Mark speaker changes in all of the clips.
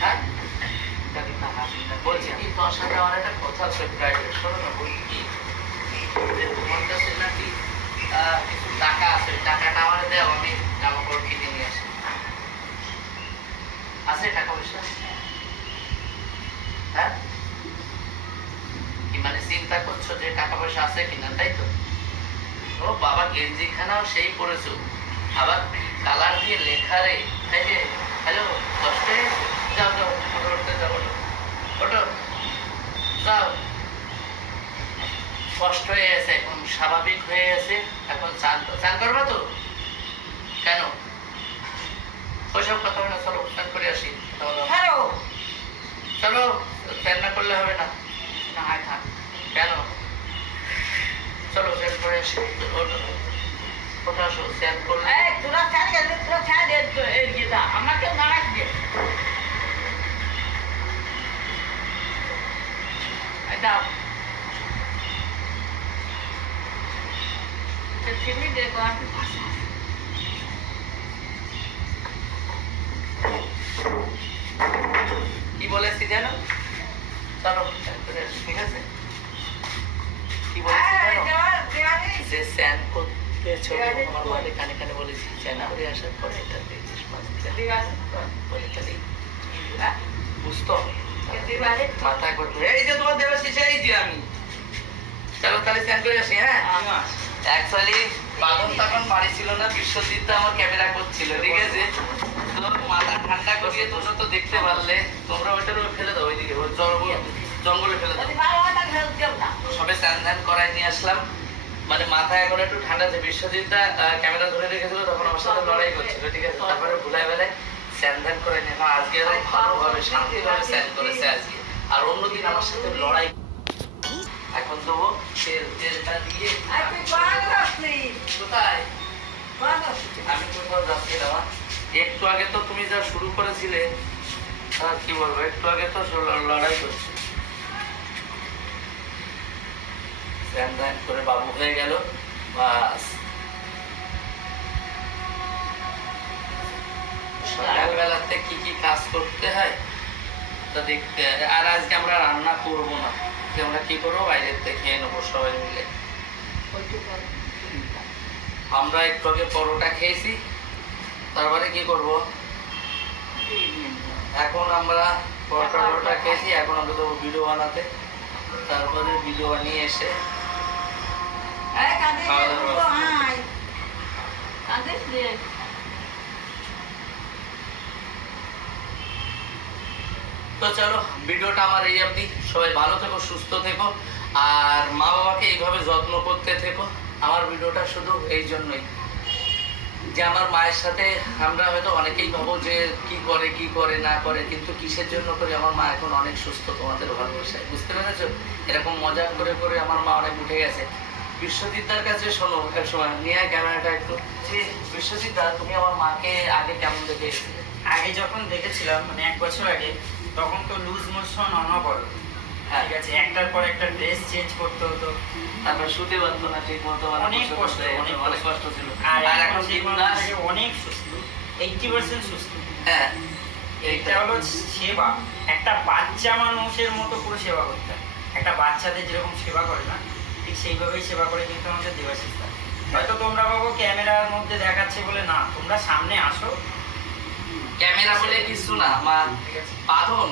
Speaker 1: হ্যাঁ? বলছি বলি কি? হ্যাঁ? মানে চিন্তা করছ যে টাকা পয়সা আছে কিনা, তাই তো? ও বাবা গেঞ্জি খানাও সেই পড়েছো আবার কালার দিয়ে লেখা রে। যে হ্যালো দশটায় যাও যাও যাও ওঠো। ওঠো। যাও। কষ্ট হয়ে গেছে এখন স্বাভাবিক হয়ে গেছে। এখন চান চান করবা তো? কেন? ওইসব কথা না চলো চান করে আসি।
Speaker 2: হ্যালো।
Speaker 1: চলো চান না করলে হবে না।
Speaker 2: না হয় থাক।
Speaker 1: কেন? চলো চান করে আসি। করলে
Speaker 2: তোরা তোরা দাও পাশে
Speaker 1: কি বলেছি জানো? চলো ঠিক আছে? কি বলেছি জানো? যে স্যান করতে আমার
Speaker 2: তো-
Speaker 1: কানে কানে বলেছি স্যান করে আসার পরে এটা দিয়েছিস মাছ বলে তাহলে
Speaker 2: হ্যাঁ?
Speaker 1: হবে।
Speaker 2: দিওয়ালি
Speaker 1: মাথায় এই যে তোমার দেওয়া শেষে যে আমি। চলো তাহলে স্যান করে আসি হ্যাঁ? অ্যাকচুয়ালি বাদন তখন বাড়ি ছিল না বিশ্বজিৎ তো আমার ক্যামেরা করছিল ঠিক আছে? তো মাথা ঠান্ডা করিয়ে তোমরা তো দেখতে পারলে তোমরা ওইটার ফেলে দাও ওইদিকে জঙ্গলে ফেলে দাও।
Speaker 2: যদি ভালো হয় তাহলে ফেরত দেব না।
Speaker 1: সবে স্নান ধান করাই নিয়ে আসলাম। মানে মাথা এখন একটু ঠান্ডা আছে। বিশ্বজিৎটা ক্যামেরা ধরে রেখেছিল তখন আমার সাথে লড়াই করছিল ঠিক আছে? তারপরে ভুলাই বেলায় স্যান করে নিয়ে না আজকে একদম ভালোভাবে শান্তিভাবে স্যান করেছে আজকে। আর অন্যদিন আমার সাথে লড়াই এখন তো তেল তেলটা দিয়ে কোথায়? আমি কোথাও যাচ্ছি না একটু আগে তো তুমি যা শুরু করেছিলে কি বলব? একটু আগে তো লড়াই করছে। স্যান ধ্যান করে বাবু হয়ে গেল, বাস। সকালবেলাতে কি কি কাজ করতে হয়, তা দেখতে আর আজকে আমরা রান্না করব না। আমরা কি করব? বাইরের থেকে খেয়ে নেব সবাই মিলে। আমরা একটু আগে পরোটা খেয়েছি, তারপরে কি করব? এখন আমরা পরোটা পরোটা খেয়েছি, এখন আমরা দেবো ভিডিও বানাতে তারপরে ভিডিও বানিয়ে এসে তো চলো ভিডিওটা আমার এই অবধি। সবাই ভালো থেকো সুস্থ থেকো। আর মা বাবাকে এইভাবে যত্ন করতে থেকো। আমার ভিডিওটা শুধু এই জন্যই। যে আমার মায়ের সাথে আমরা হয়তো অনেকেই ভাবো যে কি করে কি করে না করে কিন্তু কিসের জন্য করে আমার মা এখন অনেক সুস্থ তোমাদের ভালোবাসায়। বুঝতে পেরেছ? এরকম মজা করে করে আমার মা অনেক উঠে গেছে। বিশ্বজিৎদার কাছে শোনো এক সময় নিয়ে ক্যামেরাটা একটু যে বিশ্বজিৎদা তুমি আমার মাকে আগে কেমন দেখে
Speaker 3: আগে যখন দেখেছিলাম মানে এক বছর আগে তখন তো লুজ মোশন অনবরত। ঠিক আছে একটার পর একটা ড্রেস চেঞ্জ করতে হতো।
Speaker 1: তারপর শুতে পারতো না ঠিক মতো
Speaker 3: অনেক কষ্ট, অনেক
Speaker 1: কষ্ট। ছিল।
Speaker 3: আর এখন অনেক সুস্থ এইটি পার্সেন্ট সুস্থ।
Speaker 1: হ্যাঁ।
Speaker 3: এটা হলো সেবা। একটা বাচ্চা মানুষের মতো পুরো সেবা করতে হয়। একটা বাচ্চাদের যেরকম সেবা করে না ঠিক সেইভাবেই সেবা করে কিন্তু আমাদের দেবাশিসটা হয়তো তোমরা ভাবো ক্যামেরার মধ্যে দেখাচ্ছে বলে না তোমরা সামনে আসো।
Speaker 1: ক্যামেরা বলে কিছু না মা বাঁধন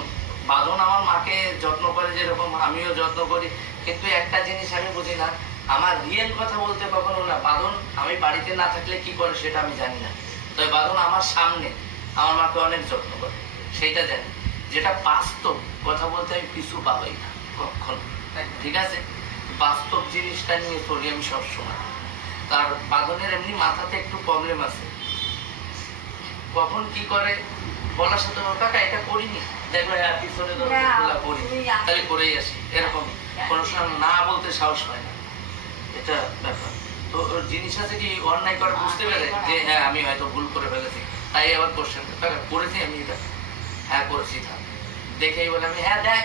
Speaker 1: বাঁধন আমার মাকে যত্ন করে যেরকম আমিও যত্ন করি। কিন্তু একটা জিনিস আমি বুঝি না আমার রিয়েল কথা বলতে কখনো না বাঁধন আমি বাড়িতে না থাকলে কি করে সেটা আমি জানি না। তবে বাঁধন আমার সামনে আমার মাকে অনেক যত্ন করে সেইটা জানি। যেটা বাস্তব কথা বলতে আমি পিছু পা হই না কখনো। ঠিক আছে? বাস্তব জিনিসটা নিয়ে চলি আমি সবসময়। তার বাঁধনের এমনি মাথাতে একটু প্রবলেম আছে। কখন কি করে বলার সাথে কাকা এটা করিনি দেখবে হ্যাঁ পিছনে ধরো করি তাহলে করেই আসি এরকম কোনো সময় না বলতে সাহস হয় না। এটা ব্যাপার। তো জিনিস আছে কি অন্যায় করে বুঝতে পেরে যে হ্যাঁ আমি হয়তো ভুল করে ফেলেছি। তাই আবার কোশ্চেন করেছি আমি এটা? হ্যাঁ করেছি দেখেই বলে আমি হ্যাঁ দেখ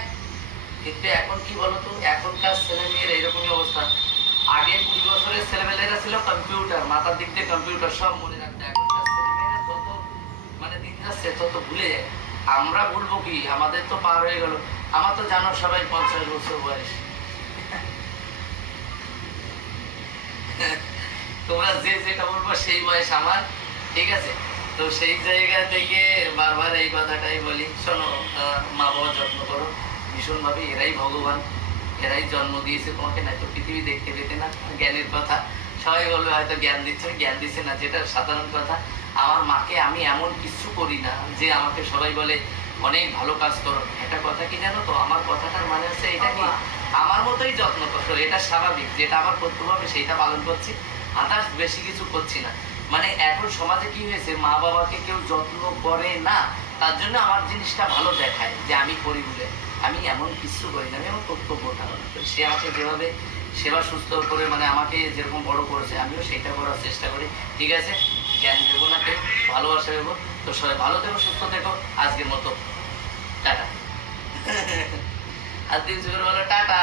Speaker 1: কিন্তু এখন কি বলতো, এখনকার ছেলে মেয়ের এইরকমই অবস্থা। আগে কুড়ি বছরের ছেলেমেয়েরা ছিল কম্পিউটার মাথার দিক দিয়ে কম্পিউটার সব মনে রাখতো। এখনকার ছেলেমেয়েরা যত মানে দিন যাচ্ছে, তত ভুলে যায়। আমরা ভুলবো কি? আমাদের তো পার হয়ে গেল। আমার তো জানো সবাই পঞ্চাশ বছর বয়স। তোমরা যে যেটা বলব সেই বয়স আমার, ঠিক আছে? তো সেই জায়গা থেকে বারবার এই কথাটাই বলি। শোনো মা বাবা যত্ন করো। ভীষণভাবে এরাই ভগবান এরাই জন্ম দিয়েছে তোমাকে না তো পৃথিবী দেখতে পেতে না জ্ঞানের কথা। সবাই বলবে হয়তো জ্ঞান দিচ্ছে জ্ঞান দিচ্ছে না যেটা সাধারণ কথা। আমার মাকে আমি এমন কিছু করি না যে আমাকে সবাই বলে অনেক ভালো কাজ করো। একটা কথা কি জানো তো? আমার কথাটার মানে হচ্ছে এটা কি? আমার। মতোই যত্ন করো এটা স্বাভাবিক। যেটা আমার কর্তব্য হবে সেইটা পালন করছি। আদার্স বেশি কিছু করছি না। মানে এখন সমাজে কি হয়েছে? মা বাবাকে কেউ যত্ন করে না তার জন্য আমার জিনিসটা ভালো দেখায় যে আমি করি বলে। আমি এমন কিছু করি না আমি আমার কর্তব্যটা পালন করি। সে আমাকে যেভাবে সেবা সুস্থ করে মানে আমাকে যেরকম বড় করেছে আমিও সেটা করার চেষ্টা করি। ঠিক আছে? জ্ঞান দেবো না কেউ ভালোবাসা দেবো। তো সবাই ভালো থেকো সুস্থ থেকো। আজকের মতো টাটা। আর দিন বলো টাটা।